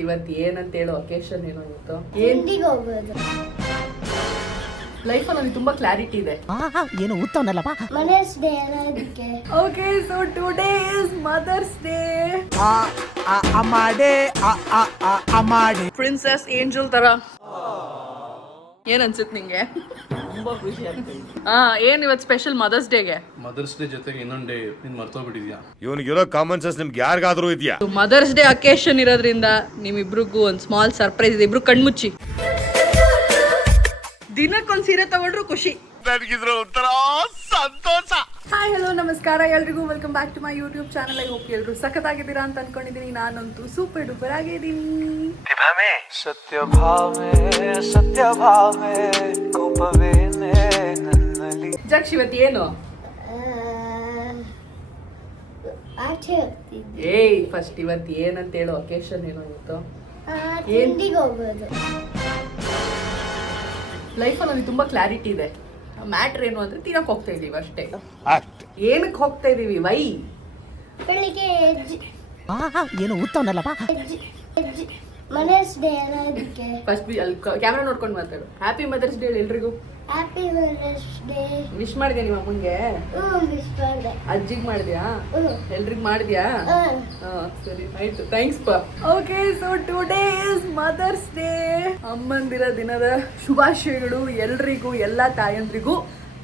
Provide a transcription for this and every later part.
ಇವತ್ತು ಏನಂತ ಹೇಳೋ ಅಕೇಶನ್ ಏನೋ ಇವತ್ತು ಲೈಫಲ್ಲಿ ನನಗೆ ತುಂಬಾ ಕ್ಲಾರಿಟಿ ಇದೆ. ಏನು ಉತ್ತಮನಲ್ಲಪ್ಪ. ಮದರ್ಸ್ ಡೇ ಅನ್ನೋದಕ್ಕೆ. Okay, so today is mother's day. ಅಮಾಡೆ ಪ್ರಿನ್ಸೆಸ್ ಏಂಜಲ್ ತರ ಏನ್ ಅನ್ಸುತ್ತೆ ನಿಂಗೆ? ತುಂಬಾ ಖುಷಿ ಆಗ್ತದೆ. ಏನ್ ಇವತ್ತು ಸ್ಪೆಷಲ್ ಮದರ್ಸ್ ಡೇಗೆ? ಮದರ್ಸ್ ಡೇ ಜೊತೆಗೆ ಇನ್ನೊಂದು ಡೇ ನೀನ್ ಮರ್ತೋಗ್ಬಿಟ್ಟಿದ್ಯಾ? ಇವನಿಗಿರೋ ಕಾಮನ್ ಸೆನ್ಸ್ ನಿಮ್ಗೆ ಯಾರಿಗಾದ್ರೂ ಇದೆಯಾ? ಮದರ್ಸ್ ಡೇ ಅಕೇಶನ್ ಇರೋದ್ರಿಂದ ನಿಮ್ಮಿಬ್ರಿಗೂ ಒಂದು ಸ್ಮಾಲ್ ಸರ್ಪ್ರೈಸ್ ಇದೆ. ಇಬ್ರು ಕಣ್ಮುಚ್ಚಿ. ದಿನಕ್ಕೊಂದು ಸೀರೆ ತಗೊಂಡ್ರು ಖುಷಿ. ನನಗಿದ್ರ ಒಂಥರ ಸಂತೋಷ. ಹಾಯ್, ಹಲೋ, ನಮಸ್ಕಾರ ಎಲ್ರಿಗೂ. Welcome back to my YouTube channel. I hope ಎಲ್ಲರೂ ಸಖತ್ತಾಗಿದ್ದೀರಾ ಅಂತ ಅನ್ಕೊಂಡಿದ್ದೀನಿ. ನಾನಂತೂ ಸೂಪರ್ ಡೂಪರ್ ಆಗಿದ್ದೀನಿ. ಸತ್ಯ ಭಾವೆ ಕೋಪವೇನೆ ನನ್ನಲ್ಲಿ. ಜಕ್ಷ್, ಇವತ್ತು ಏನು? ಆಚೆ ಹೋಗ್ತಿದ್ದೆ. ಏಯ್, ಫಸ್ಟ್ ಇವತ್ತು ಏನಂತ ಹೇಳೋ ಅಕೇಶನ್ ಏನೋ ಇವತ್ತು? ತಿಂಡಿಗೆ ಹೋಗೋದು. ಲೈಫಲ್ಲಿ ನನಗೆ ತುಂಬಾ ಕ್ಲಾರಿಟಿ ಇದೆ. ಮ್ಯಾಟ್ರ್ ಏನು ಅಂದ್ರೆ ತಿನ್ನಕ್ ಹೋಗ್ತಾ ಇದೀವಿ ಅಷ್ಟೇ. ಏನಕ್ಕೆ ಹೋಗ್ತಾ ಇದೀವಿ? ವೈ? ಬೆಳಿಗ್ಗೆ ಏನು ಉತ್ತಮನಲ್ಲಪ್ಪ. ಮದರ್ಸ್ ಡೇ ಅನ್ನೋದಕ್ಕೆ. ಫಸ್ಟ್ ಅಲ್ಲಿ ಕ್ಯಾಮ್ರಾ ನೋಡ್ಕೊಂಡು ಮಾತಾಡು. ಹ್ಯಾಪಿ ಮದರ್ಸ್ ಡೇ ಎಲ್ರಿಗೂ. Happy mother's day. ವಿಶ್ ಮಾಡಿದ್ಯಾ ನಿಮ್ಮ ಅಮ್ಮಂಗೆ? ಮಿಸ್ ಮಾಡಿದೆ. ಅಜ್ಜಿಗೆ ಮಾಡಿದ್ಯಾ? ಎಲ್ರಿಗೂ ಮಾಡಿದ್ಯಾ? ಸರಿ, ಆಯ್ತು, ಥ್ಯಾಂಕ್ಸ್ ಪಾ. Okay, so today is mother's day. ಅಮ್ಮಂದಿರ ದಿನದ ಶುಭಾಶಯಗಳು ಎಲ್ರಿಗೂ, ಎಲ್ಲ ತಾಯಂದ್ರಿಗೂ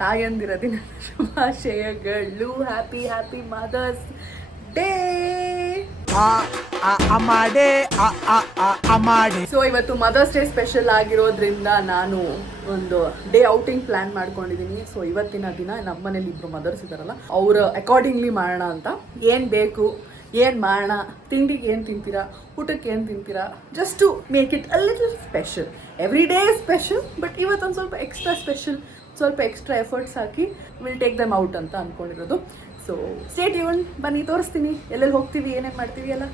ತಾಯಂದಿರ ದಿನದ ಶುಭಾಶಯಗಳು. Happy happy mother's day. So ಇವತ್ತು ಮದರ್ಸ್ ಡೇ ಸ್ಪೆಷಲ್ ಆಗಿರೋದ್ರಿಂದ ನಾನು ಒಂದು ಡೇ ಔಟಿಂಗ್ ಪ್ಲಾನ್ ಮಾಡ್ಕೊಂಡಿದ್ದೀನಿ. ಸೊ ಇವತ್ತಿನ ದಿನ ನಮ್ಮನೇಲಿ ಇಬ್ರು ಮದರ್ಸ್ ಇದಾರಲ್ಲ, ಅವ್ರ ಅಕಾರ್ಡಿಂಗ್ಲಿ ಮಾಡೋಣ ಅಂತ. ಏನು ಬೇಕು, ಏನು ಮಾಡೋಣ, ತಿಂಡಿಗೆ ಏನು ತಿಂತೀರಾ, ಊಟಕ್ಕೆ ಏನು ತಿಂತೀರಾ, just to make it a little special. Every day special, but ಇವತ್ತೊಂದು ಸ್ವಲ್ಪ ಎಕ್ಸ್ಟ್ರಾ ಸ್ಪೆಷಲ್, ಸ್ವಲ್ಪ ಎಕ್ಸ್ಟ್ರಾ ಎಫರ್ಟ್ಸ್ ಹಾಕಿ ವಿಲ್ ಟೇಕ್ ದಮ್ ಔಟ್ ಅಂತ ಅಂದ್ಕೊಂಡಿರೋದು. ಸೊ ಸ್ಟೇ ಟ್ಯೂನ್, ಬನ್ನಿ ತೋರಿಸ್ತೀನಿ ಎಲ್ಲೆಲ್ಲಿ ಹೋಗ್ತೀವಿ, ಏನೇನು ಮಾಡ್ತೀವಿ ಎಲ್ಲ.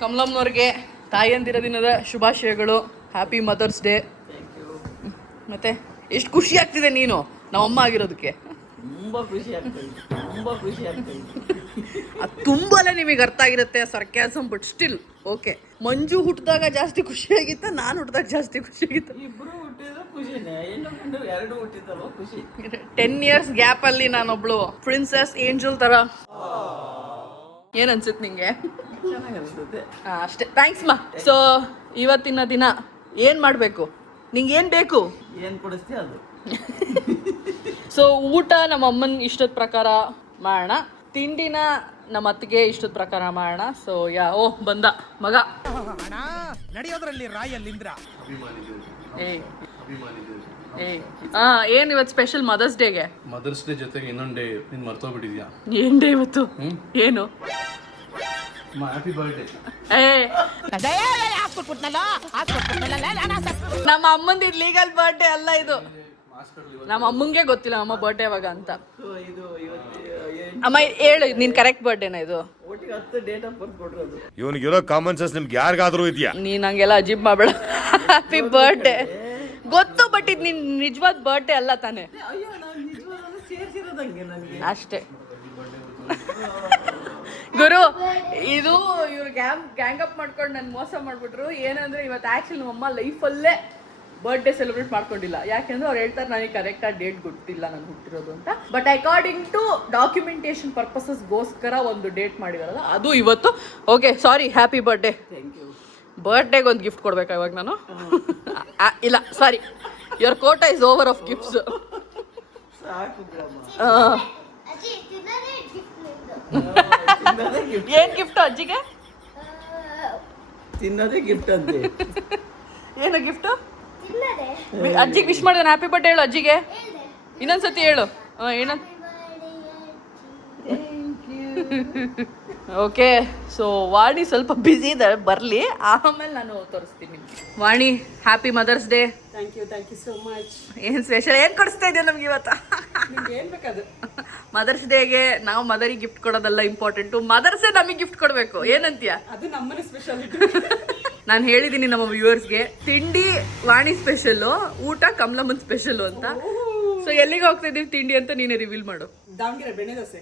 ಕಮಲಮ್ಮನವ್ರಿಗೆ ತಾಯಂದಿರ ದಿನದ ಶುಭಾಶಯಗಳು. Happy mother's day. ಮತ್ತೆ ಎಷ್ಟು ಖುಷಿ ಆಗ್ತಿದೆ ನೀನು ನಮ್ಮಮ್ಮ ಆಗಿರೋದಕ್ಕೆ? ತುಂಬಾ ಖುಷಿ ಆಗ್ತದೆ. ಅದು ತುಂಬಾನೇ ನಿಮಗೆ ಅರ್ಥ ಆಗಿರುತ್ತೆ ಸರ್ಕ್ಯಾಸಮ್, ಬಟ್ ಸ್ಟಿಲ್ ಓಕೆ. ಮಂಜು ಹುಟ್ಟಿದಾಗ ಜಾಸ್ತಿ ಖುಷಿಯಾಗಿತ್ತ, ನಾನು ಹುಟ್ಟಿದಾಗ ಜಾಸ್ತಿ ಖುಷಿಯಾಗಿತ್ತ? ಇಬ್ರು ಹುಟ್ಟಿದ್ರು ಖುಷಿನೇ, ಇನ್ನೊಂದು ಎರಡು ಹುಟ್ಟಿದಲ್ವ ಖುಷಿ. 10 years ಗ್ಯಾಪ್ ಅಲ್ಲಿ ನಾನೊಬ್ಳು ಪ್ರಿನ್ಸೆಸ್ ಏಂಜಲ್ ತರ. ಏನ್ ಅನ್ಸುತ್ತೆ ನಿಂಗೆ? ಚೆನ್ನಾಗಿ ಅನ್ಸುತ್ತೆ. ಅಷ್ಟೇ, ಥ್ಯಾಂಕ್ಸ್ ಮಾ. ಸೊ ಇವತ್ತಿನ ದಿನ ಏನ್ ಮಾಡ್ಬೇಕು? ನಿಂಗೆ ಏನ್ ಬೇಕು? ಏನ್ ಕೊಡಿಸ್ತೀಯ ಅದು. ಸೊ ಊಟ ನಮ್ಮ ಅಮ್ಮನ ಇಷ್ಟದ ಪ್ರಕಾರ ಮಾಡೋಣ, ತಿಂಡಿನ ನಮ್ಮ ಅತ್ತಿಗೆ ಇಷ್ಟದ ಪ್ರಕಾರ ಮಾಡೋಣ. ಸೊ ಬಂದ ಮಗ ನಡೆಯೋದ್ರಲ್ಲಿ ರಾಯಲ್ಲಿಂದ್ರ. ಏನ್ ಇವತ್ತು ಸ್ಪೆಷಲ್ ಮದರ್ಸ್ ಡೇಗೆ? ಮದರ್ಸ್ ಡೇ ಜೊತೆಗೆ ಇನ್ನೊಂದು ಡೇ ನೀನ್ ಮರ್ತೋಗ್ಬಿಟ್ಟಿದ್ಯಾ? ಏನ್ ಡೇ ಇವತ್ತು? ಏನು? Happy birthday. ನಮ್ಮ ಅಮ್ಮಂದು ಲೀಗಲ್ ಬರ್ಡೇ ಅಲ್ಲ ಇದು. ನಮ್ಮ ಅಮ್ಮಂಗೆ ಗೊತ್ತಿಲ್ಲ ಅಮ್ಮ ಬರ್ಡೇ ಯಾವಾಗ ಅಂತ. ಇದು ಇವತ್ತು ಅಮ್ಮ ಹೇಳು, ನೀನ್ ಕರೆಕ್ಟ್ ಬರ್ಡೇನಾ ಇದು? ಒಟ್ಟಿಗೆ 10 ಡೇಟ್ ಆಫ್ ಬರ್ತ್ ಕೊಟ್ಟಿರೋದು. ಇವನಿಗಿರೋ ಕಾಮನ್ ಸೆನ್ಸ್ ನಿಮ್ಗೆ ಯಾರಿಗಾದ್ರೂ ಇದೆಯಾ? ನೀನ್ ಹಂಗೆಲ್ಲ ಅಜೀಬ್ ಮಾಡ್ಬೇಡ. ಹ್ಯಾಪಿ ಬರ್ಡೇ ಗೊತ್ತು, ಬಟ್ ಇದು ನಿನ್ ನಿಜವಾದ ಬರ್ಡೇ ಅಲ್ಲ ತಾನೆ? ಅಯ್ಯೋ, ನಾನು ನಿಜವಾಗ್ಲೂ ಸೇರಿಸಿರೋದಂಗೆ ನನಗೆ ಅಷ್ಟೇ ಗುರು. ಇದು ಇವ್ರು ಗ್ಯಾಂಗ್ ಅಪ್ ಮಾಡ್ಕೊಂಡು ನನ್ ಮೋಸ ಮಾಡ್ಬಿಟ್ರು. ಏನಂದ್ರೆ ಇವತ್ತು ಆಕ್ಚುಲಿ ನಮ್ಮಮ್ಮ ಲೈಫಲ್ಲೇ ಬರ್ಡೇ ಸೆಲೆಬ್ರೇಟ್ ಮಾಡ್ಕೊಂಡಿಲ್ಲ. ಯಾಕೆಂದ್ರೆ ಅವ್ರು ಹೇಳ್ತಾರೆ ನನಗೆ ಕರೆಕ್ಟಾಗಿ ಡೇಟ್ ಗೊತ್ತಿಲ್ಲ ನಾನು ಹುಟ್ಟಿರೋದು ಅಂತ. ಬಟ್ ಅಕಾರ್ಡಿಂಗ್ ಟು ಡಾಕ್ಯುಮೆಂಟೇಶನ್ ಪರ್ಪಸಸ್ಗೋಸ್ಕರ ಒಂದು ಡೇಟ್ ಮಾಡಿದಾರಲ್ಲ, ಅದು ಇವತ್ತು. Okay, sorry, happy birthday. Thank you. ಬರ್ಡೇಗೆ ಒಂದು ಗಿಫ್ಟ್ ಕೊಡ್ಬೇಕಾ ಇವಾಗ ನಾನು? ಇಲ್ಲ, sorry, your quota is over of gifts. ಸಾಕು ಬಿಡಮ್ಮ. ಅಜ್ಜಿ ತಿನ್ನೋದೇ ಗಿಫ್ಟ್ ತಿನ್ನೋದೇ ಗಿಫ್ಟ್. ಏನ್ ಗಿಫ್ಟ್ ಅಜ್ಜಿಗೆ? ತಿನ್ನೋದೇ ಗಿಫ್ಟ್ ಅಂತೆ. ಏನು ಗಿಫ್ಟ್? ತಿನ್ನೋದೇ. ಅಜ್ಜಿಗೆ ವಿಶ್ ಮಾಡಿದ ಹ್ಯಾಪಿ ಬರ್ಡೇ ಹೇಳು ಅಜ್ಜಿಗೆ. ಇನ್ನೊಂದ್ಸತಿ ಹೇಳು. ಏನಂತ? ಓಕೆ, ಸೊ ವಾಣಿ ಸ್ವಲ್ಪ ಬ್ಯುಸಿ ಇದ್ದಾರೆ, ಬರಲಿ, ಆಮೇಲೆ ನಾನು ತೋರಿಸ್ತೀನಿ. Vani, happy mother's day. Thank you so much. ಏನು ಸ್ಪೆಷಲ್ ಏನು ಕೊಡಿಸ್ತಾ ಇದೆಯಾ ನಮ್ಗೆ ಇವತ್ತು? ನಿಮ್ಗೆ ಏನು ಬೇಕದು? ಮದರ್ಸ್ ಡೇಗೆ ನಾವು ಮದರಿಗೆ ಗಿಫ್ಟ್ ಕೊಡೋದಲ್ಲ ಇಂಪಾರ್ಟೆಂಟು, ಮದರ್ಸೇ ನಮಗೆ ಗಿಫ್ಟ್ ಕೊಡಬೇಕು. ಏನಂತೀಯ? ಅದು ನಮ್ಮನೆ ಸ್ಪೆಷಾಲಿಟಿ. ನಾನು ಹೇಳಿದ್ದೀನಿ ನಮ್ಮ ವ್ಯೂವರ್ಸ್ಗೆ, ತಿಂಡಿ ವಾಣಿ ಸ್ಪೆಷಲ್ಲು, ಊಟ ಕಮಲಮ್ಮನ್ ಸ್ಪೆಷಲ್ಲು ಅಂತ. ಸೊ ಎಲ್ಲಿಗೆ ಹೋಗ್ತಾ ಇದೀವಿ ತಿಂಡಿ ಅಂತ ನೀನೇ ರಿವೀಲ್ ಮಾಡು. ದಾವಣಗೆರೆ ಬೆಣ್ಣೆ dosa.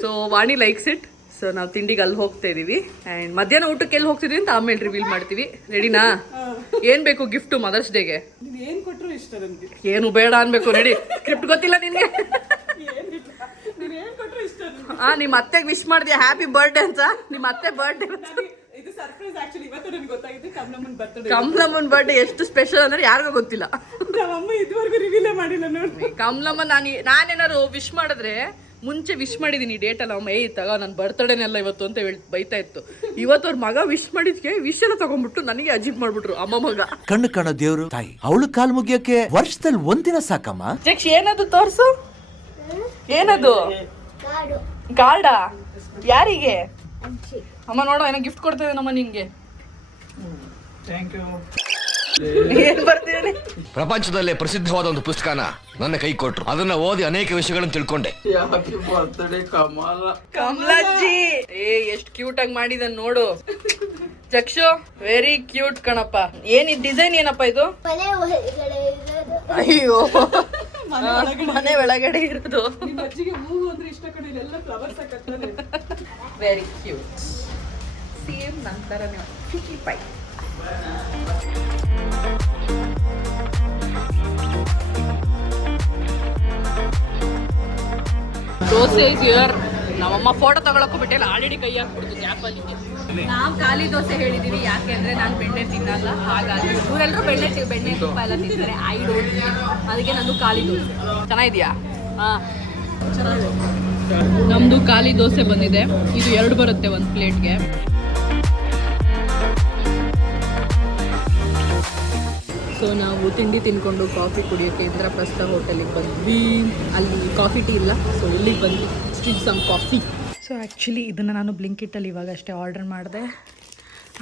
So Vani likes it. So ನಾವು ತಿಂಡಿಗೆ ಅಲ್ಲಿ ಹೋಗ್ತಾ ಇದೀವಿ ಆ್ಯಂಡ್ ಮಧ್ಯಾಹ್ನ ಊಟಕ್ಕೆ ಎಲ್ಲಿ ಹೋಗ್ತಿದ್ವಿ ಅಂತ ಆಮೇಲೆ ರಿವೀಲ್ ಮಾಡ್ತೀವಿ. ರೆಡಿನಾ? ಏನ್ ಬೇಕು ಗಿಫ್ಟು ಮದರ್ಸ್ ಡೇಗೆ? ನೀನ್ ಏನ್ ಕೊಟ್ರು ಇಷ್ಟ ನನ್ಗೆ. ಏನು ಬೇಡ ಅನ್ಬೇಕು. ರೆಡಿ? ಗಿಫ್ಟ್ ಗೊತ್ತಿಲ್ಲ ನಿನ್ಗೆ? ನೀನ್ ಏನ್ ಕೊಟ್ರು ಇಷ್ಟ ನನ್ಗೆ. ನಿಮ್ಮ ಅತ್ತೆಗೆ ವಿಶ್ ಮಾಡಿದ್ಯಾ ಹ್ಯಾಪಿ ಬರ್ಡೇ ಅಂತ? ನಿಮ್ಮ ಅತ್ತೆ ಬರ್ಡೇ ಇದು ಸರ್ಪ್ರೈಸ್ ಆಕ್ಚುಲಿ. ಇವತ್ತು ನನಗೆ ಗೊತ್ತಾಗಿದೆ ಕಮಲಮ್ಮನ್ ಬರ್ತಡೇ. ಕಮಲಮ್ಮನ್ ಬರ್ಡೇ ಎಷ್ಟು ಸ್ಪೆಷಲ್ ಅಂದ್ರೆ ಯಾರಿಗೂ ಗೊತ್ತಿಲ್ಲ. ನಮ್ಮಮ್ಮ ಇದುವರೆಗೂ ರಿವೀಲೇ ಮಾಡಿಲ್ಲ ನೋಡಿ. ಕಮಲಮ್ಮ ನಾನೇನಾದ್ರು ವಿಶ್ ಮಾಡಿದ್ರೆ ಮುಂಚೆ ವಿಶ್ ಮಾಡಿದೀನಿ ಡೇಟ್ ಎಲ್ಲ. ಅಮ್ಮ ತಗೋ ನನ್ನ ಬರ್ತಡೇನೆಲ್ಲ ಇವತ್ತು ಅಂತ ಬೈತಾ ಇತ್ತು. ಇವತ್ತು ಅವ್ರ ಮಗ ವಿಶ್ ಮಾಡಿದ್ಕೆ ವಿಶ್ ಎಲ್ಲ ತಗೊಂಡ್ಬಿಟ್ಟು ನನಗೆ ಅಜೀಬ್ ಮಾಡ್ಬಿಟ್ರು ಅಮ್ಮ ಮಗ. ಕಣ್ಣು ಕಾಣೋ ದೇವ್ರು ತಾಯಿ ಅವಳು ಕಾಲ್ ಮುಗಿಯಕ್ಕೆ ವರ್ಷದಲ್ಲಿ ಒಂದಿನ ಸಾಕಮ್ಮ. ಜಕ್ಷ ಏನದು ತೋರ್ಸು. ಏನದು? ಕಾಡು ಗಾರ್ಡಾ? ಯಾರಿಗೆ? ಅಜ್ಜಿ ಅಮ್ಮ ನೋಡೋ ಏನೋ ಗಿಫ್ಟ್ ಕೊಡ್ತೇವೆ ನಮ್ಮ ನಿಂಗೆ. Thank you. ಏನ್ ಬರ್ತೀನಿ? ಪ್ರಪಂಚದಲ್ಲೇ ಪ್ರಸಿದ್ಧವಾದ ಒಂದು ಪುಸ್ತಕನ ನನ್ನ ಕೈ ಕೊಟ್ರು. ಅದನ್ನ ಓದಿ ಅನೇಕ ವಿಷಯಗಳನ್ನು ತಿಳ್ಕೊಂಡೆ. ಹ್ಯಾಪಿ ಬರ್ತ್ಡೇ ಕಮಲ. ಕಮಲಜ್ಜಿ ಎಷ್ಟ್ ಕ್ಯೂಟ್ ಆಗಿ ಮಾಡಿದ ನೋಡು. ಜಕ್ಷು ವೆರಿ ಕ್ಯೂಟ್ ಕಣಪ್ಪ. ಏನ್ ಡಿಸೈನ್ ಏನಪ್ಪ ಇದು? ಮನೆ ಒಳಗಡೆ ಇರೋದು. ಅಯ್ಯೋ ಮನೆ ಒಳಗಡೆ ಇರೋದು. ನಿಮ್ಮ ಅಜ್ಜಿಗೆ ಹೂವು ಅಂದ್ರೆ ಇಷ್ಟ ಕಡೆ ಇಲ್ಲೆಲ್ಲ ಫ್ಲವರ್ಸ್ ಹಾಕತ್ತಾರೆ. Very cute. ಸೇಮ್ ನಂತರನೇ ಚಿಕ್ಕಿ ಪೈ. Dosa is here. ನಮ್ಮಮ್ಮ ಫೋಟೋ ತಗೊಳಕ್ಕೂ ಬಿಟ್ಟಿಲ್ಲ, ಆಲ್ರೆಡಿ ಕೈ ಹಾಕ್ಬಿಡ್ತು ಗ್ಯಾಪಲ್ಲಿ. ನಾವು ಖಾಲಿ ದೋಸೆ ಹೇಳಿದೀವಿ ಯಾಕೆ ಅಂದ್ರೆ ನಾನು ಬೆಣ್ಣೆ ತಿನ್ನಲ್ಲ, ಹಾಗಾಗಿ ಇವರೆಲ್ಲರೂ ಬೆಣ್ಣೆ ತುಪ್ಪ ಎಲ್ಲ ತಿಂತಾರೆ. I don't. ಅದಕ್ಕೆ ನಂದು ಖಾಲಿ ದೋಸೆ. ಚೆನ್ನಾಗಿದ್ಯಾ? ಹಾಂ ಚೆನ್ನಾಗಿದೆ. ನಮ್ಮದು ಖಾಲಿ ದೋಸೆ ಬಂದಿದೆ. ಇದು 2 ಬರುತ್ತೆ ಒಂದು ಪ್ಲೇಟ್ಗೆ. ಸೊ ನಾವು ತಿಂಡಿ ತಿನ್ಕೊಂಡು ಕಾಫಿ ಕುಡಿಯೋಕ್ಕೆ ಇಂದ್ರಪ್ರಸ್ಥ ಹೋಟೆಲಿಗೆ ಬಂದ್ವಿ. ಅಲ್ಲಿ ಕಾಫಿ ಟೀ ಇಲ್ಲ, ಸೊ ಇಲ್ಲಿಗೆ ಬಂದ್ವಿ. Stitch some coffee. So actually ಇದನ್ನು ನಾನು ಬ್ಲಿಂಕಿಟ್ಟಲ್ಲಿ ಇವಾಗ ಅಷ್ಟೇ ಆರ್ಡರ್ ಮಾಡಿದೆ.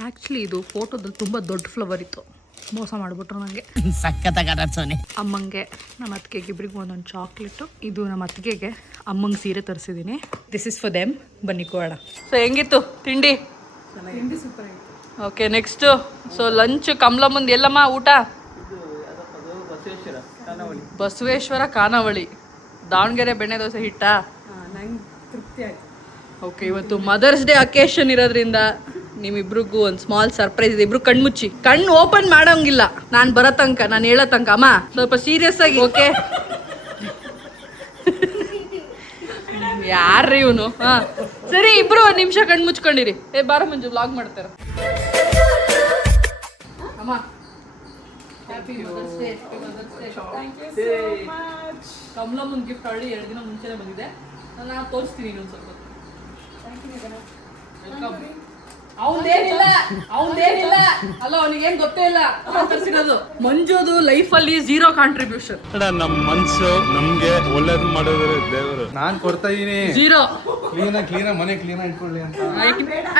ಆ್ಯಕ್ಚುಲಿ ಇದು ಫೋಟೋದಲ್ಲಿ ತುಂಬ ದೊಡ್ಡ ಫ್ಲವರ್ ಇತ್ತು, ಮೋಸ ಮಾಡಿಬಿಟ್ರು ನನಗೆ. ಸಖತ್ತಾಗಿ ಅಮ್ಮಂಗೆ ನಮ್ಮ ಅತ್ತಿಗೆಗೆ ಇಬ್ಬರಿಗೂ ಒಂದೊಂದು ಚಾಕ್ಲೇಟು. ಇದು ನಮ್ಮ ಅತ್ತಿಗೆಗೆ ಅಮ್ಮಂಗೆ ಸೀರೆ ತರಿಸಿದ್ದೀನಿ. This is for them. ಬನ್ನಿ ಕೋಣ. ಸೊ ಹೆಂಗಿತ್ತು ತಿಂಡಿ? ತಿಂಡಿ ಸೂಪರ್ ಆಗಿದೆ. Okay next. ಸೊ ಲಂಚ್ ಕಮಲಮ್ಮಂದು ಎಲ್ಲಮ್ಮ ಊಟ? ಬಸವೇಶ್ವರ ಖಾನಾವಳಿ. ಬಸವೇಶ್ವರ ಖಾನಾವಳಿ. ದಾವಣಗೆರೆ ಬೆಣ್ಣೆ ದೋಸೆ ಹಿಟ್ಟಾ? ನಂಗೆ ತೃಪ್ತಿ ಆಯ್ತು. ಓಕೆ ಇವತ್ತು ಮದರ್ಸ್ ಡೇ ಅಕೇಶನ್ ಇರೋದ್ರಿಂದ ನಿಮ್ಮಿಬ್ರಿಗೂ ಒಂದು ಸ್ಮಾಲ್ ಸರ್ಪ್ರೈಸ್ ಇದೆ. ಇಬ್ರು ಕಣ್ಮುಚ್ಚಿ, ಕಣ್ಣು ಓಪನ್ ಮಾಡೋಂಗಿಲ್ಲ ನಾನು ಬರೋ ತನಕ, ನಾನು ಹೇಳೋ ತನಕ. ಅಮ್ಮ ಸ್ವಲ್ಪ ಸೀರಿಯಸ್ ಆಗಿ. ಓಕೆ ಯಾರ್ರಿ ಇವನು? ಹಾಂ ಸರಿ, ಇಬ್ರು 1 ನಿಮಿಷ ಕಣ್ಣು ಮುಚ್ಕೊಂಡಿರಿ. ಬಾರ ಮಂಜು ವ್ಲಾಗ್ ಮಾಡ್ತಾರ. ಅಮ್ಮ ಹ್ಯಾಪಿ ಮದರ್ಸ್ ಡೇ. ಕಮಲಮ್ಮನ ಗಿಫ್ಟ್ ಆಲ್ರೆಡಿ 2 ದಿನ ಮುಂಚೆನೇ ಬಂದಿದೆ. ನಾನು ತೋರಿಸ್ತೀನಿ ಇನ್ನೊಂದು ಸ್ವಲ್ಪ. ಅವನೇನಿಲ್ಲ ಅಲ್ಲ, ಅವನಿಗೇನ್ ಗೊತ್ತೇ ಇಲ್ಲ ತರಿಸಿರೋದು. ಮಂಜುದು ಲೈಫಲ್ಲಿ 0 ಕಾಂಟ್ರಿಬ್ಯೂಷನ್. ನಮ್ಮ ಮನ್ಸು ನಮ್ಗೆ ಒಳ್ಳೇದು ಮಾಡೋದ್ರೆ ದೇವರು. ನಾನ್ ಕೊಡ್ತಾ ಇದೀನಿ 0. ಕ್ಲೀನ್ ಮನೆ ಕ್ಲೀನ್ ಇಟ್ಕೊಳ್ಳಿ ಅಂತ.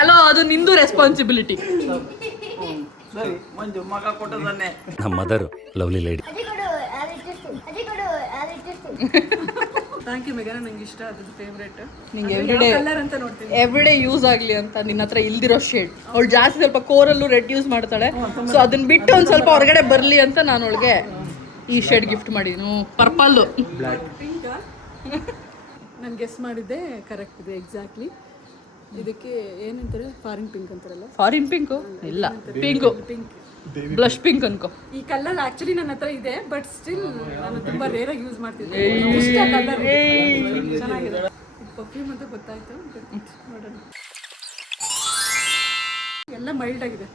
ಅಲೋ, ಅದು ನಿಂದು ರೆಸ್ಪಾನ್ಸಿಬಿಲಿಟಿ. ಸರಿ ಮಂಜು ಮಗ ಕೊಟ್ಟದನ್ನೇ. ನಮ್ಮ ಮದರ್ ಲವ್ಲಿ ಲೇಡಿ. ಅಜ್ಜಿ ಕೊಡು ಅಜ್ಜಿ ಕೊಡು ಅಜ್ಜಿ. ಥ್ಯಾಂಕ್ ಯು ಮೆಗನ, ನಂಗೆ ಇಷ್ಟ. ಅದು ಫೇವ್ರೇಟ್. ನಿಂಗೆ ಎವ್ರಿಡೇ ಕಲರ್ ಅಂತ ನೋಡ್ತೀನಿ. ಎವ್ರಿಡೇ ಯೂಸ್ ಆಗಲಿ ಅಂತ ನಿನ್ನ ಹತ್ರ ಇಲ್ದಿರೋ ಶೇಡ್. ಅವಳು ಜಾಸ್ತಿ ಸ್ವಲ್ಪ ಕೋರಲ್ಲೂ ರೆಡ್ ಯೂಸ್ ಮಾಡ್ತಾಳೆ. ಸೊ ಅದನ್ನ ಬಿಟ್ಟು ಒಂದು ಸ್ವಲ್ಪ ಹೊರಗಡೆ ಬರಲಿ ಅಂತ ನಾನು ಅವಳಿಗೆ ಈ ಶೇಡ್ ಗಿಫ್ಟ್ ಮಾಡಿದ್ನು. ಪರ್ಪಲ್ಲು. ಪಿಂಕ್ ನಾನು ಗೆಸ್ ಮಾಡಿದ್ದೆ ಕರೆಕ್ಟ್ ಇದೆ ಎಕ್ಸಾಕ್ಟ್ಲಿ. ಇದಕ್ಕೆ ಏನಂತಾರೆ? ಫಾರಿನ್ ಪಿಂಕ್ ಅಂತಾರಲ್ಲ. ಫಾರಿನ್ ಪಿಂಕು ಇಲ್ಲ, ಪಿಂಕು ಬ್ಲಶ್ ಪಿಂಕ್ ಅನ್ಕೋ. ಈ ಕಲರ್ ಆಕ್ಚುಲಿ ನನ್ನ ಹತ್ರ ಇದೆ, ಬಟ್ ಸ್ಟಿಲ್ ನಾನು ತುಂಬಾ ರೇರ್ ಆಗಿ ಯೂಸ್ ಮಾಡ್ತಿದ್ದೆ. ಇಷ್ಟ ಕಲರ್ ಚೆನ್ನಾಗಿದೆ. ಪರ್ಫ್ಯೂಮ್ ಅಂತ ಗೊತ್ತಾಯ್ತು. ನೋಡೋಣ. ಎಲ್ಲ ಮೈಲ್ಡ್ ಆಗಿದೆ.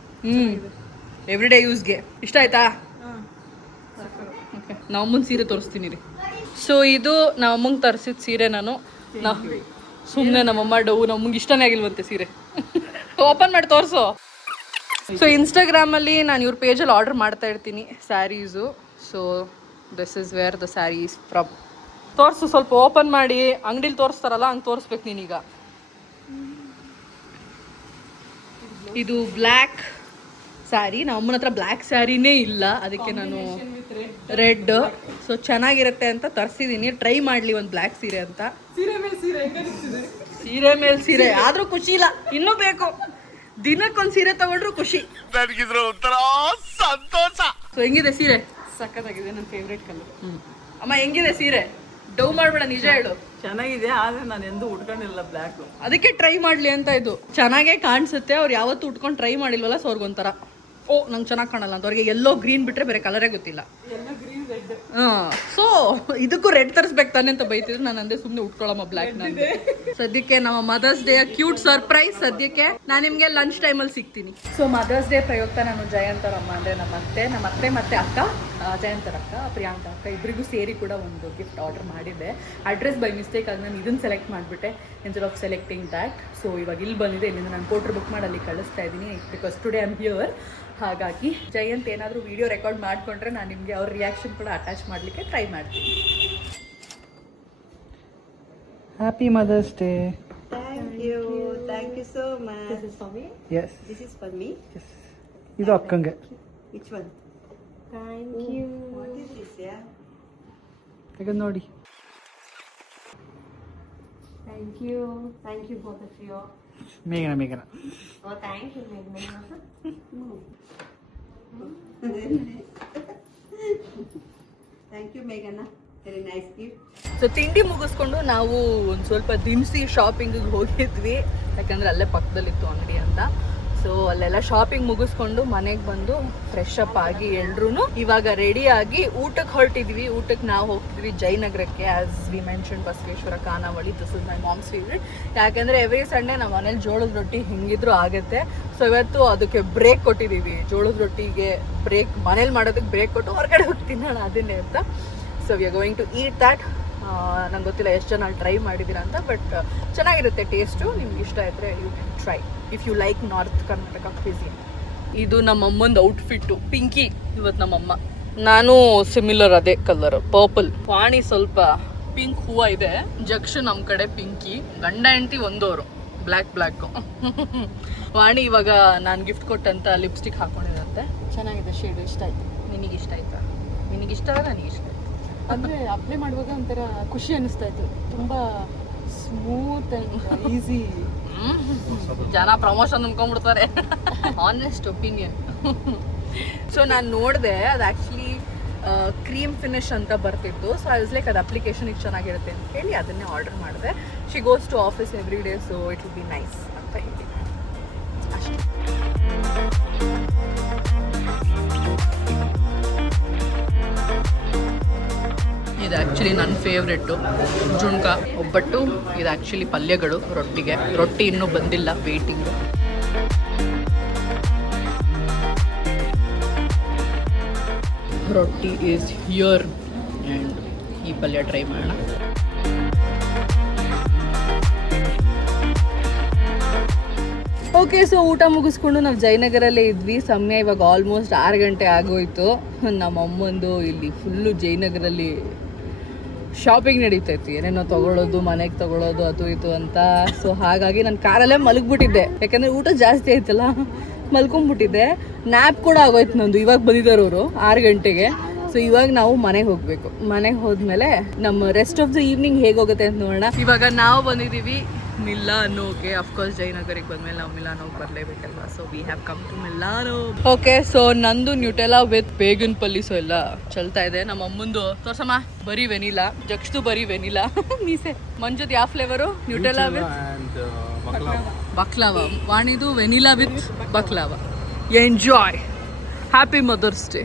ಎವ್ರಿಡೇ ಯೂಸ್ಗೆ. ಇಷ್ಟ ಆಯ್ತಾ? ಓಕೆ, ನಮ್ಮಮ್ಮನ ಸೀರೆ ತೋರಿಸ್ತೀನಿ ರೀ. ಸೊ ಇದು ನಮ್ಮಮ್ಮಂಗೆ ತರಿಸಿದ ಸೀರೆ. ನಾನು ಸುಮ್ಮನೆ ನಮ್ಮಮ್ಮ ಡವ್ ನಮ್ಮಂಗೆ ಇಷ್ಟನೇ ಆಗಿಲ್ವಂತೆ ಸೀರೆ. ಓಪನ್ ಮಾಡಿ ತೋರಿಸು. ಸೊ ಇನ್ಸ್ಟಾಗ್ರಾಮಲ್ಲಿ ನಾನು ಇವ್ರ ಪೇಜಲ್ಲಿ ಆರ್ಡರ್ ಮಾಡ್ತಾ ಇರ್ತೀನಿ saris. So this is where the saris from. ತೋರಿಸು, ಸ್ವಲ್ಪ ಓಪನ್ ಮಾಡಿ. ಅಂಗಡಿಲಿ ತೋರಿಸ್ತಾರಲ್ಲ ಹಂಗೆ ತೋರಿಸ್ಬೇಕು ನೀನೀಗ. ಇದು ಬ್ಲ್ಯಾಕ್ ಸ್ಯಾರಿ. ನಮ್ಮ ಅಮ್ಮನ ಹತ್ರ ಬ್ಲ್ಯಾಕ್ ಸ್ಯಾರಿನೇ ಇಲ್ಲ, ಅದಕ್ಕೆ ನಾನು ರೆಡ್. ಸೊ ಚೆನ್ನಾಗಿರುತ್ತೆ ಅಂತ ತರಿಸಿದ್ದೀನಿ. ಟ್ರೈ ಮಾಡಲಿ ಒಂದು ಬ್ಲ್ಯಾಕ್ ಸೀರೆ ಅಂತ. ಸೀರೆ ಮೇಲೆ ಸೀರೆ ಹೆಂಗ ಅನಿಸ್ತಿದೆ? ಸೀರೆ ಮೇಲೆ ಸೀರೆ ಆದರೂ ಖುಷಿ ಇಲ್ಲ, ಇನ್ನೂ ಬೇಕು. ದಿನಕ್ಕೊಂದು ಸೀರೆ ತಗೊಂಡ್ರು ಖುಷಿ. ನನಗಿದ್ರ ಒಂಥರ ಸಂತೋಷ. ಸೊ ಹೆಂಗಿದೆ ಸೀರೆ? ಸಕ್ಕತ್ತಾಗಿದೆ. ನನ್ನ ಫೇವ್ರೇಟ್ ಕಲರ್. ಅಮ್ಮ ಹೆಂಗಿದೆ ಸೀರೆ? ಡವ್ ಮಾಡ್ಬೇಡ, ನಿಜ ಹೇಳು. ಚೆನ್ನಾಗಿದೆ, ಆದ್ರೆ ನಾನು ಎಂದೂ ಉಟ್ಕೊಂಡಿಲ್ಲ ಬ್ಲ್ಯಾಕ್. ಅದಕ್ಕೆ ಟ್ರೈ ಮಾಡ್ಲಿ ಅಂತ ಇದು. ಚೆನ್ನಾಗೇ ಕಾಣಿಸುತ್ತೆ. ಅವ್ರು ಯಾವತ್ತೂ ಉಟ್ಕೊಂಡು ಟ್ರೈ ಮಾಡಿಲ್ವಲ್ಲ, ಸೊ ಅವ್ರಿಗೊಂಥರ ಓ ನಂಗೆ ಚೆನ್ನಾಗಿ ಕಾಣಲ್ಲ ಅಂತ. ಅವ್ರಿಗೆ ಎಲ್ಲೋ ಗ್ರೀನ್ ಬಿಟ್ರೆ ಬೇರೆ ಕಲರೇ ಗೊತ್ತಿಲ್ಲ. ಸೊ ಇದಕ್ಕೂ ರೆಡ್ ತರಿಸ್ಬೇಕು ತಾನೆ ಅಂತ ಬೈತಿದ್ರು. ನಾನು ಅಂದೆ ಸುಮ್ಮನೆ ಉಟ್ಕೊಳ್ಳಮ್ಮ ಬ್ಲ್ಯಾಕ್. ನಂಗೆ ಸದ್ಯಕ್ಕೆ ನಮ್ಮ ಮದರ್ಸ್ ಡೇ ಕ್ಯೂಟ್ ಸರ್ಪ್ರೈಸ್. ಸದ್ಯಕ್ಕೆ ನಾನು ನಿಮಗೆ ಲಂಚ್ ಟೈಮಲ್ಲಿ ಸಿಗ್ತೀನಿ. ಸೊ ಮದರ್ಸ್ ಡೇ ಪ್ರಯುಕ್ತ ನಾನು ಜಯಂತರಮ್ಮ ಅಂದರೆ ನಮ್ಮ ಅತ್ತೆ ಮತ್ತೆ ಅಕ್ಕ, ಜಯಂತರ ಅಕ್ಕ, ಪ್ರಿಯಾಂಕಾ ಅಕ್ಕ ಇಬ್ಬರಿಗೂ ಸೇರಿ ಕೂಡ ಒಂದು ಗಿಫ್ಟ್ ಆರ್ಡರ್ ಮಾಡಿದ್ದೆ. ಅಡ್ರೆಸ್ ಬೈ ಮಿಸ್ಟೇಕ್ ಆಗಿ ನಾನು ಇದನ್ನು ಸೆಲೆಕ್ಟ್ ಮಾಡಿಬಿಟ್ಟೆ instead of selecting that. So ಇವಾಗ ಇಲ್ಲಿ ಬಂದಿದೆ. ಇಲ್ಲಿಂದ ನಾನು ಪೋಟ್ರ್ ಬುಕ್ ಮಾಡಿ ಅಲ್ಲಿ ಕಳಿಸ್ತಾ ಇದ್ದೀನಿ because today I am here. ಹಾಗಾಗಿ ಜಯಂತ್ ಏನಾದರೂ ವಿಡಿಯೋ ರೆಕಾರ್ಡ್ ಮಾಡಿಕೊಂಡ್ರೆ ನಾನು ನಿಮಗೆ ಅವ್ರ ರಿಯಾಕ್ಷನ್ ಕೂಡ ಅಟ್ಯಾಚ್ ಮಾಡಲಿಕ್ಕೆ ಟ್ರೈ ಮಾಡ್ತೀನಿ. Happy mother's day. Thank you so much. This is for me? Yes. This is for me? Yes. ಇದು ಅಕ್ಕಂಗೆ. Which one? Thank you. What is this, yeah? ಈಗ ನೋಡಿ. Thank you. Thank you both of you. ಮೇಘನ. Oh, thank you, Meghna. Thank you, Meghna. Very nice gift. So ತಿಂಡಿ ಮುಗಿಸ್ಕೊಂಡು ನಾವು ಒಂದು ಸ್ವಲ್ಪ ದಿನಸಿ ಶಾಪಿಂಗಿಗೆ ಹೋಗಿದ್ವಿ. ಯಾಕಂದರೆ ಅಲ್ಲೇ ಪಕ್ಕದಲ್ಲಿತ್ತು ಅಂಗಡಿ ಅಂತ. ಸೊ ಅಲ್ಲೆಲ್ಲ ಶಾಪಿಂಗ್ ಮುಗಿಸ್ಕೊಂಡು ಮನೆಗೆ ಬಂದು ಫ್ರೆಶ್ ಅಪ್ ಆಗಿ ಎಲ್ರೂ ಇವಾಗ ರೆಡಿಯಾಗಿ ಊಟಕ್ಕೆ ಹೊರಟಿದ್ವಿ. ಊಟಕ್ಕೆ ನಾವು ಹೋಗ್ತಿದ್ವಿ ಜಯನಗರಕ್ಕೆ. ಆ್ಯಸ್ ವಿ ಮೆನ್ಷನ್ ಬಸವೇಶ್ವರ ಖಾನಾವಳಿ. This is my moms favourite. ಯಾಕೆಂದರೆ ಎವ್ರಿ ಸಂಡೇ ನಮ್ಮ ಮನೇಲಿ ಜೋಳದ ರೊಟ್ಟಿ ಹಿಂಗಿದ್ರು ಆಗುತ್ತೆ. ಸೊ ಇವತ್ತು ಅದಕ್ಕೆ ಬ್ರೇಕ್ ಕೊಟ್ಟಿದ್ದೀವಿ. ಜೋಳದ ರೊಟ್ಟಿಗೆ ಬ್ರೇಕ್, ಮನೇಲಿ ಮಾಡೋದಕ್ಕೆ ಬ್ರೇಕ್ ಕೊಟ್ಟು ಹೊರಗಡೆ ಹೋಗಿ ತಿನ್ನೋಣ ಅದನ್ನೇ ಅಂತ. So we are going to eat that. ನಂಗೆ ಗೊತ್ತಿಲ್ಲ ಎಷ್ಟು ಜನ ಟ್ರೈ ಮಾಡಿದ್ದೀರಾ ಅಂತ, ಬಟ್ ಚೆನ್ನಾಗಿರುತ್ತೆ ಟೇಸ್ಟು. ನಿಮ್ಗೆ ಇಷ್ಟ ಇದ್ದರೆ you can try if you like north Karnataka cuisine. ಇದು ನಮ್ಮಮ್ಮಂದು ಔಟ್ಫಿಟ್ಟು. ಪಿಂಕಿ ಇವತ್ತು ನಮ್ಮಮ್ಮ, ನಾನು ಸಿಮಿಲರ್ ಅದೇ ಕಲರ್ ಪರ್ಪಲ್. ವಾಣಿ ಸ್ವಲ್ಪ ಪಿಂಕ್ ಹೂವು ಇದೆ. ಜಕ್ಷು ನಮ್ಮ ಕಡೆ ಪಿಂಕಿ. ಗಂಡ ಹೆಂಡತಿ ಒಂದವರು ಬ್ಲ್ಯಾಕು. ವಾಣಿ ಇವಾಗ ನಾನು ಗಿಫ್ಟ್ ಕೊಟ್ಟಂತ ಲಿಪ್ಸ್ಟಿಕ್ ಹಾಕೊಂಡಿರುತ್ತೆ. ಚೆನ್ನಾಗಿದೆ ಶೇಡು. ಇಷ್ಟ ಆಯ್ತು. ನಿನಗಿಷ್ಟ ಆಯ್ತಾ? ನಿನಗಿಷ್ಟ ಆಗ ನನಗಿಷ್ಟ ಆಯ್ತು. ಅಂದರೆ ಅಪ್ಲೈ ಮಾಡುವಾಗ ಒಂಥರ ಖುಷಿ ಅನ್ನಿಸ್ತಾ ಇತ್ತು. ತುಂಬ ಸ್ಮೂತ್ ಆ್ಯಂಡ್ ಈಸಿ. ಜನ ಪ್ರಮೋಷನ್ ಅಂದ್ಕೊಂಡ್ಬಿಡ್ತಾರೆ. Honest opinion. ಸೊ ನಾನು ನೋಡಿದೆ ಅದು ಆ್ಯಕ್ಚುಲಿ ಕ್ರೀಮ್ ಫಿನಿಶ್ ಅಂತ ಬರ್ತಿತ್ತು. ಸೊ ಐ ವಾಸ್ ಲೈಕ್ ಅದು ಅಪ್ಲಿಕೇಶನಿಗೆ ಚೆನ್ನಾಗಿರುತ್ತೆ ಅಂತ ಹೇಳಿ ಅದನ್ನೇ ಆರ್ಡರ್ ಮಾಡಿದೆ. She goes to office every day, so it will be nice ಅಂತ ಹೇಳಿ ಅಷ್ಟೇ. ಇದು ಆ್ಯಕ್ಚುಲಿ ನನ್ನ ಫೇವ್ರೆಟ್ಟು ಜುಣ್ಕ ಒಬ್ಬಟ್ಟು. ಇದು ಆ್ಯಕ್ಚುಲಿ ಪಲ್ಯಗಳು ರೊಟ್ಟಿಗೆ. ರೊಟ್ಟಿ ಇನ್ನೂ ಬಂದಿಲ್ಲ, ವೇಟಿಂಗು. ರೊಟ್ಟಿ ಈಸ್ ಹಿಯರ್ ಆ್ಯಂಡ್ ಈ ಪಲ್ಯ ಟ್ರೈ ಮಾಡೋಣ. ಓಕೆ, ಸೊ ಊಟ ಮುಗಿಸ್ಕೊಂಡು ನಾವು ಜಯನಗರಲ್ಲೇ ಇದ್ವಿ. ಸಮಯ ಇವಾಗ ಆಲ್ಮೋಸ್ಟ್ 6 ಗಂಟೆ ಆಗೋಯ್ತು. ನಮ್ಮ ಅಮ್ಮಂದು ಇಲ್ಲಿ ಫುಲ್ಲು ಜಯನಗರಲ್ಲಿ ಶಾಪಿಂಗ್ ನಡೀತೈತಿ. ಏನೇನೋ ತೊಗೊಳೋದು, ಮನೆಗೆ ತೊಗೊಳೋದು, ಅದು ಇದು ಅಂತ. ಸೊ ಹಾಗಾಗಿ ನಾನು ಕಾರಲ್ಲೇ ಮಲಗಿಬಿಟ್ಟಿದ್ದೆ. ಯಾಕಂದರೆ ಊಟ ಜಾಸ್ತಿ ಆಯ್ತಲ್ಲ, ಮಲ್ಕೊಂಡ್ಬಿಟ್ಟಿದ್ದೆ. ನ್ಯಾಪ್ ಕೂಡ ಆಗೋಯ್ತು ನಂದು. ಇವಾಗ ಬಂದಿದ್ದಾರೆ ಅವರು 6 ಗಂಟೆಗೆ. ಸೊ ಇವಾಗ ನಾವು ಮನೆಗೆ ಹೋಗಬೇಕು. ಮನೆಗೆ ಹೋದ್ಮೇಲೆ ನಮ್ಮ ರೆಸ್ಟ್ ಆಫ್ ದ ಈವ್ನಿಂಗ್ ಹೇಗೆ ಹೋಗುತ್ತೆ ಅಂತ ನೋಡೋಣ. ಇವಾಗ ನಾವು ಬಂದಿದ್ದೀವಿ ಮಿಲಾನೋಗೆ. ಅಫ್ಕೋರ್ಸ್ ಜಯನಗರಿಗೆ ಬಂದಮೇಲೆ ನಾವು ಮಿಲಾನೋಗೆ ಬರಲೇಬೇಕಲ್ವ. So we have come to Milano. Okay, so ನಂದು ನ್ಯೂಟೆಲಾ ವಿತ್ ಬೇಗನ್ ಪಲ್ಲಿ. ಸೊ ಎಲ್ಲ ಚಲ್ತಾ ಇದೆ. ನಮ್ಮ ಅಮ್ಮಂದು ತೋರ್ಸಮ್ಮ, ಬರೀ ವೆನಿಲಾ. ಜಕ್ಸ್ದು ಬರೀ ವೆನಿಲಾ ಮೀಸೆ. ಮಂಜುದ್ ಯಾವ ಫ್ಲೇವರು? Nutella with baklava. ವಾಣಿದು vanilla with baklava. Enjoy. Happy mother's day.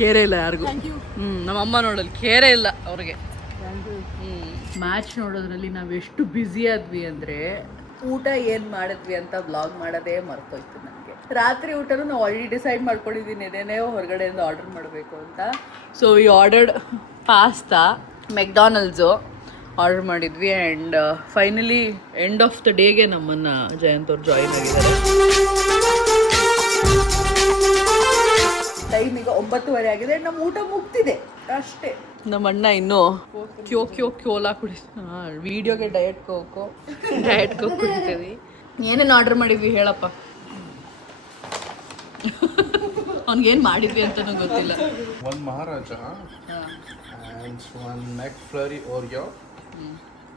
ಕೇರೆ ಇಲ್ಲ ಯಾರಿಗೂ. ನಮ್ಮ ಅಮ್ಮ ನೋಡಲ್ಲಿ ಕೇರೆ ಇಲ್ಲ ಅವ್ರಿಗೆ. ಮ್ಯಾಚ್ ನೋಡೋದ್ರಲ್ಲಿ ನಾವು ಎಷ್ಟು ಬ್ಯುಸಿ ಆದ್ವಿ ಅಂದರೆ ಊಟ ಏನು ಮಾಡಿದ್ವಿ ಅಂತ ವ್ಲಾಗ್ ಮಾಡೋದೇ ಮರ್ತೋಯ್ತು ನನಗೆ. ರಾತ್ರಿ ಊಟನೂ ನಾವು ಆಲ್ರೆಡಿ ಡಿಸೈಡ್ ಮಾಡ್ಕೊಂಡಿದ್ದೀನಿ ಏನೇನೇ ಹೊರಗಡೆಯಿಂದ ಆರ್ಡರ್ ಮಾಡಬೇಕು ಅಂತ. ಸೊ ಈ ಆರ್ಡರ್ಡ್ ಪಾಸ್ತಾ ಮೆಕ್ಡಾನಲ್ಸು ಆರ್ಡರ್ ಮಾಡಿದ್ವಿ. And finally end of the ಡೇಗೆ ನಮ್ಮನ್ನು ಜಯಂತ್ ಅವ್ರು ಜಾಯಿನ್ ಆಗಿದ್ದಾರೆ. ಟೈಮ್ ಈಗ 9:30 ಆಗಿದೆ. ನಮ್ಮ ಊಟ ಮುಗ್ತಿದೆ ಅಷ್ಟೇ. ನಮ್ಮ ಅಣ್ಣ ಇನ್ನೂ ಕ್ಯೋಲಾ ಕುಡಿ ವಿಡಿಯೋಗೆ ಡಯಟ್ ಕೋಕೋ ಕುಡಿತೀವಿ. ಏನೇನು ಆರ್ಡರ್ ಮಾಡಿದ್ವಿ ಹೇಳಪ್ಪ. ಅವ್ನಿಗೇನು ಮಾಡಿದ್ವಿ ಅಂತನೂ ಗೊತ್ತಿಲ್ಲ. ಒಂದು ಮಹಾರಾಜ, ಒಂದು McFlurry Oreo,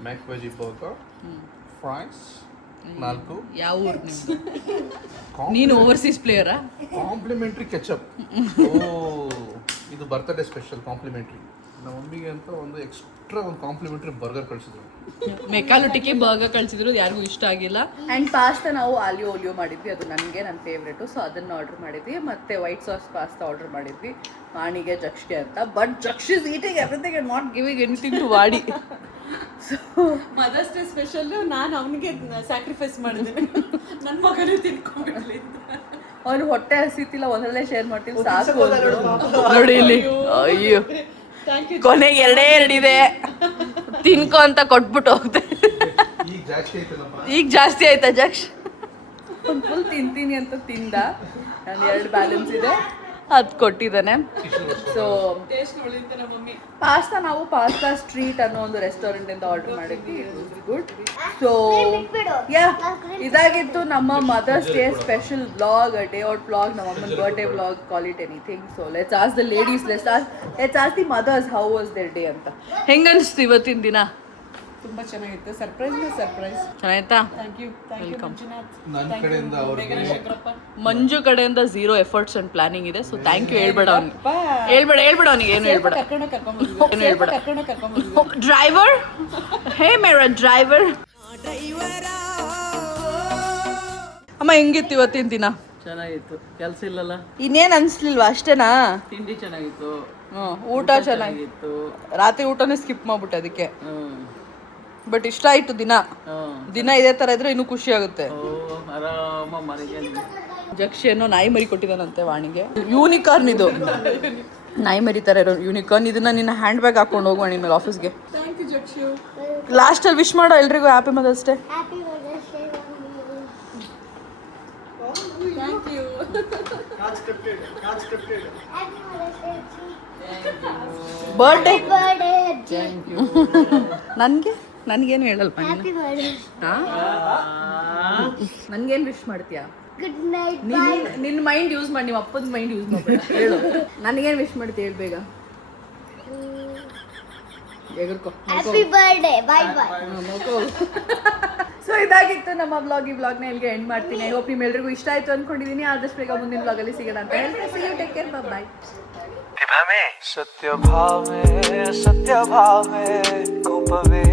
McVeggie burger, fries 4. ಯಾವ ಊರು ನಿಮ್ದು? ನೀನು ಓವರ್ಸೀಸ್ ಪ್ಲೇಯರಾ? Complimentary ketchup. ಇದು ಬರ್ತ್ಡೇ ಸ್ಪೆಷಲ್ ಕಾಂಪ್ಲಿಮೆಂಟ್ರಿ. ನಮ್ಮ ಮಮ್ಮಿಗೆ ಅಂತ ಒಂದು ಎಕ್ಸ್ಟ್ರಾ ಒಂದು ಕಾಂಪ್ಲಿಮೆಂಟ್ರಿ ಬರ್ಗರ್ ಕಳಿಸಿದ್ರು. ಮೆಕ್ಕಾಲು ಟಿಕ್ಕಿ ಬರ್ಗರ್ ಕಳಿಸಿದ್ರು, ಯಾರಿಗೂ ಇಷ್ಟ ಆಗಿಲ್ಲ. ಆ್ಯಂಡ್ ಪಾಸ್ತಾ ನಾವು ಆಲಿಯೋ ಓಲಿಯೋ ಮಾಡಿದ್ವಿ, ಅದು ನನಗೆ ನನ್ನ ಫೇವ್ರೇಟು, ಸೊ ಅದನ್ನು ಆರ್ಡರ್ ಮಾಡಿದ್ವಿ. ಮತ್ತು ವೈಟ್ ಸಾಸ್ ಪಾಸ್ತಾ ಆರ್ಡರ್ ಮಾಡಿದ್ವಿ ವಾಣಿಗೆ, ಜಕ್ಷಿಗೆ ಅಂತ. But Jakshi is eating everything and not giving anything to Vani. So mother's day special ನಾನು ಅವನಿಗೆ ಸ್ಯಾಕ್ರಿಫೈಸ್ ಮಾಡಿದ್ದೀನಿ. ನನ್ನ ಮಗನೇ ತಿನ್ಕೊಂಡ್ಬಿಡ್ಲಿ ಅಂತ. ಅವನು ಹೊಟ್ಟೆ ಹಸಿತಿಲ್ಲ, ಒಂದರಲ್ಲೇ ಶೇರ್ ಮಾಡ್ತೀನಿ ಸಾಕು ನೋಡಿ ಇಲ್ಲಿ. ಅಯ್ಯೋ ಕೊನೆಗೆ 2 ಇದೆ ತಿನ್ಕೊ ಅಂತ ಕೊಟ್ಬಿಟ್ಟು ಹೋಗ್ತೆ. ಈಗ ಜಾಸ್ತಿ ಆಯ್ತಾ ಜಕ್ಷ್? ಒಂದು ಫುಲ್ ತಿಂತೀನಿ ಅಂತ ತಿಂದ, ನಾನು 2 ಬ್ಯಾಲೆನ್ಸ್ ಇದೆ ಅದು ಕೊಟ್ಟಿದ್ದಾನೆ. ಸೊ ಪಾಸ್ತಾ ನಾವು ಪಾಸ್ತಾ ಸ್ಟ್ರೀಟ್ ಅನ್ನೋ ಒಂದು ರೆಸ್ಟೋರೆಂಟ್ ಇಂದ ಆರ್ಡರ್ ಮಾಡಿದ್ವಿ. It was good. So yeah, ಇದಾಗಿತ್ತು ನಮ್ಮ mother's day special vlog, day out vlog, ನಮ್ಮ ಅಮ್ಮನ birthday vlog, call it anything. So let's ask the ladies, let's ask the mothers how was their day ಅಂತ. ಹೆಂಗನ್ಸ್ತು ಇವತ್ತಿನ ದಿನ? ತುಂಬಾ ಚೆನ್ನಾಗಿತ್ತು. ಸರ್ಪ್ರೈಸ್ ಚೆನ್ನಾಯ್ತಾ? Thank you Manjunath. ನನ್ನ ಕಡೆಯಿಂದ ಅವ್ರಿಗೆ ಮಂಜು ಕಡೆಯಿಂದ 0 ಎಫರ್ಟ್ಸ್ ಅಂಡ್ ಪ್ಲಾನಿಂಗ್ ಇದೆ. So thank you. ಹೇಳ್ಬೇಡ ಅವ್ನಿಗೆ, ಹೇಳ್ಬೇಡ ಅವ್ನಿಗೆ, ಏನು ಹೇಳ್ಬೇಡ. ಡ್ರೈವರ್, ಹೇ ಮೇರ ಡ್ರೈವರ್. ಅಮ್ಮ ಹೆಂಗಿತ್ತು ಇವತ್ತಿನ ದಿನ? ಚೆನ್ನಾಗಿತ್ತು. ಕೆಲಸ ಇಲ್ಲಲ್ಲ, ಇನ್ನೇನು ಅನ್ಸ್ಲಿಲ್ವಾ? ಅಷ್ಟೇನಾ? ತಿಂಡಿ ಚೆನ್ನಾಗಿತ್ತು, ಊಟ ಚೆನ್ನಾಗಿತ್ತು. ರಾತ್ರಿ ಊಟನೇ ಸ್ಕಿಪ್ ಮಾಡ್ಬಿಟ್ಟೆ ಅದಕ್ಕೆ. ಬಟ್ ಇಷ್ಟ ಆಯ್ತು ದಿನ. ದಿನ ಇದೇ ತರ ಇದ್ರೆ ಇನ್ನೂ ಖುಷಿ ಆಗುತ್ತೆ. ಆರಾಮ ಮನೆಗೆ. ಜಕ್ಷಿ ಏನೋ ನಾಯಿ ಮರಿ ಕೊಟ್ಟಿದ್ದಾನಂತೆ ವಾಣಿಗೆ. ಯೂನಿಕಾರ್ನ್ ಇದು, ನಾಯಿ ಮರಿ ತರ ಇರೋ ಯೂನಿಕಾರ್ನ್. ಇದನ್ನ ನಿನ್ನ ಹ್ಯಾಂಡ್ ಬ್ಯಾಗ್ ಹಾಕೊಂಡು ಹೋಗುವ ನಿನ್ನ ಆಫೀಸ್ಗೆ. Thank you Jakshu. ಲಾಸ್ಟಲ್ಲಿ ವಿಶ್ ಮಾಡೋ ಎಲ್ರಿಗೂ happy mother's day. Happy mother's day. Thank you. Happy mother's day. Birthday birthday ಅಜ್ಜಿ. ನನ್ಗೇನು ಹೇಳಲ್ಪ ನೀನು? Happy mother's. ನನ್ಗೇನು ವಿಶ್ ಮಾಡ್ತೀಯಾ? Good night. ಬಾಯ್. ನಿನ್ನ ಮೈಂಡ್ ಯೂಸ್ ಮಾಡಿ, ನಿಮ್ಮ ಅಪ್ಪನ ಮೈಂಡ್ ಯೂಸ್ ಮಾಡ್ಬೇಡ. ಹೇಳು ನನಗೇನು ವಿಶ್ ಮಾಡ್ತೀಯ? ಹೇಳು ಬೇಗ. ಎಗರ್ಕೋ. Happy birthday. Bye bye. So ಇದಾಗಿತ್ತು ನಮ್ಮ ವ್ಲಾಗ್. ಈ ವ್ಲಾಗ್ನ ಇಲ್ಲಿಗೆ ಎಂಡ್ ಮಾಡ್ತೀನಿ. ಐ ಹೋಪ್ ನಿಮ್ಮೆಲ್ರಿಗೂ ಇಷ್ಟ ಆಯ್ತು ಅನ್ಕೊಂಡಿದ್ದೀನಿ. ಆದಷ್ಟು ಬೇಗ ಮುಂದಿನ ವ್ಲಾಗಲ್ಲಿ ಸಿಗೋಣ ಅಂತ ಹೇಳ್ತೀನಿ. ಸಿ ಯು, ಟೇಕ್ ಕೇರ್, ಬಾಯ್. ಸತ್ಯ ಭಾವೆ ಕೋಪವೇ